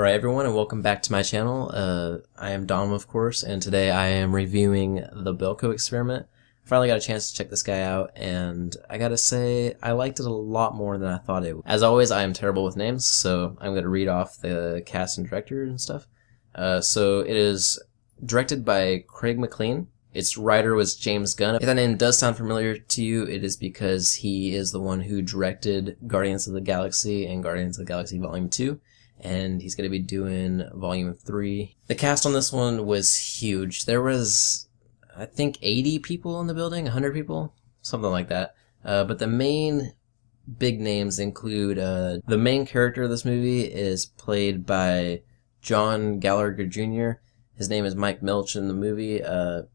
Alright everyone, and welcome back to my channel. I am Dom, of course, and today I am reviewing the Belko Experiment. Finally got a chance to check this guy out, and I gotta say, I liked it a lot more than I thought it would. As always, I am terrible with names, so I'm gonna read off the cast and director and stuff. So it is directed by Craig McLean. Its writer was James Gunn. If that name does sound familiar to you, it is because he is the one who directed Guardians of the Galaxy and Guardians of the Galaxy Volume 2. And he's going to be doing Volume 3. The cast on this one was huge. There was, I think, 80 people in the building, 100 people, something like that. But the main big names include, the main character of this movie is played by John Gallagher Jr. His name is Mike Milch in the movie.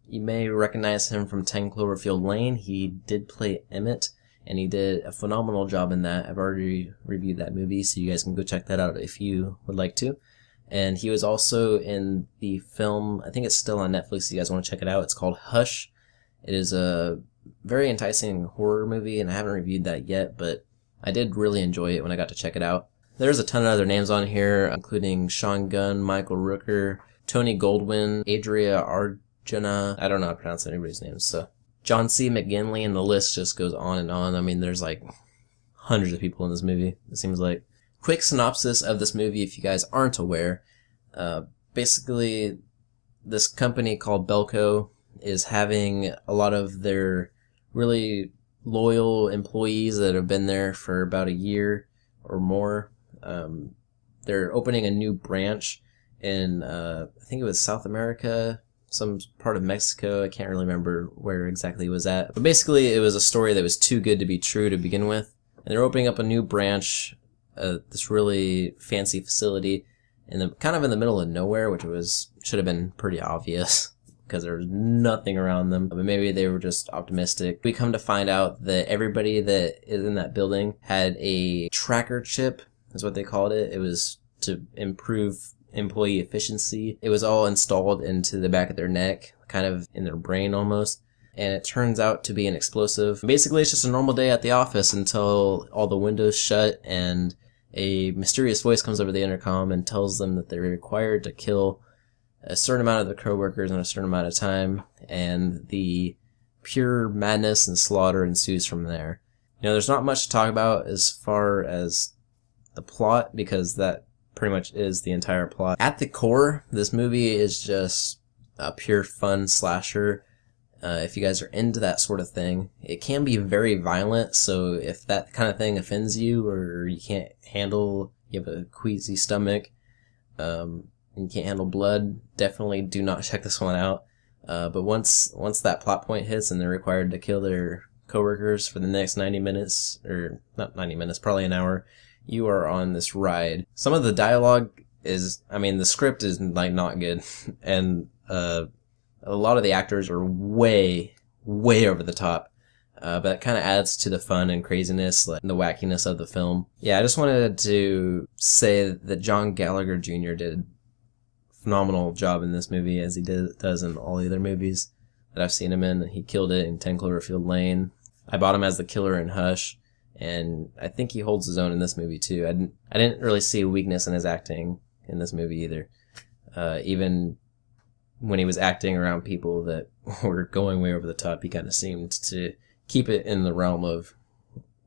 You may recognize him from 10 Cloverfield Lane. He did play Emmett, and he did a phenomenal job in that. I've already reviewed that movie, so you guys can go check that out if you would like to. And he was also in the film, I think it's still on Netflix if you guys want to check it out. It's called Hush. It is a very enticing horror movie, and I haven't reviewed that yet, but I did really enjoy it when I got to check it out. There's a ton of other names on here, including Sean Gunn, Michael Rooker, Tony Goldwyn, Adria Arjuna. I don't know how to pronounce anybody's names, so John C. McGinley, and the list just goes on and on. I mean, there's like hundreds of people in this movie, it seems like. Quick synopsis of this movie if you guys aren't aware. Basically, this company called Belko is having a lot of their really loyal employees that have been there for about a year or more. They're opening a new branch in, I think it was South America, some part of Mexico. I can't really remember where exactly it was at. But basically, it was a story that was too good to be true to begin with. And they're opening up a new branch, this really fancy facility, kind of in the middle of nowhere, which should have been pretty obvious because there was nothing around them. But maybe they were just optimistic. We come to find out that everybody that is in that building had a tracker chip, is what they called it. It was to improve employee efficiency. It was all installed into the back of their neck, kind of in their brain almost, and it turns out to be an explosive. Basically, it's just a normal day at the office until all the windows shut and a mysterious voice comes over the intercom and tells them that they're required to kill a certain amount of the coworkers in a certain amount of time, and the pure madness and slaughter ensues from there. You know, there's not much to talk about as far as the plot, because that pretty much is the entire plot. At the core, this movie is just a pure fun slasher. If you guys are into that sort of thing, it can be very violent, so if that kind of thing offends you, or you can't handle, you have a queasy stomach, and you can't handle blood, definitely do not check this one out. But once that plot point hits and they're required to kill their coworkers for the next 90 minutes, or not 90 minutes, probably an hour, you are on this ride. Some of the dialogue is, I mean, the script is like not good, and a lot of the actors are way over the top, but that kind of adds to the fun and craziness, like the wackiness of the film. Yeah, I just wanted to say that John Gallagher Jr. did a phenomenal job in this movie, as he does in all the other movies that I've seen him in. He killed it in 10 Cloverfield Lane. I bought him as the killer in Hush. And I think he holds his own in this movie too. I didn't really see a weakness in his acting in this movie either. Even when he was acting around people that were going way over the top, he kind of seemed to keep it in the realm of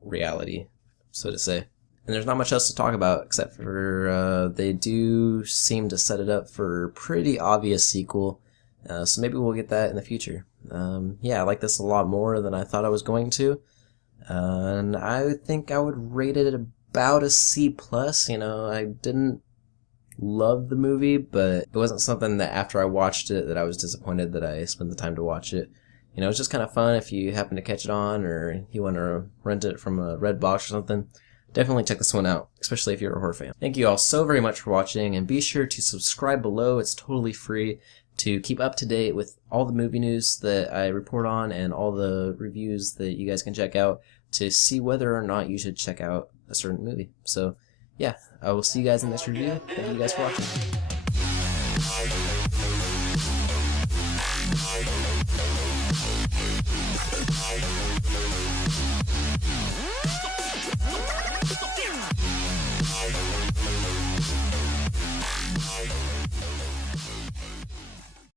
reality, so to say. And there's not much else to talk about except for they do seem to set it up for a pretty obvious sequel. So maybe we'll get that in the future. Yeah, I like this a lot more than I thought I was going to. And I think I would rate it about a C+. You know, I didn't love the movie, but it wasn't something that after I watched it that I was disappointed that I spent the time to watch it. You know, it's just kind of fun if you happen to catch it on, or you want to rent it from a Red Box or something. Definitely check this one out, especially if you're a horror fan. Thank you all so very much for watching, and be sure to subscribe below. It's totally free to keep up to date with all the movie news that I report on and all the reviews that you guys can check out to see whether or not you should check out a certain movie. So yeah, I will see you guys in the next review. Thank you guys for watching.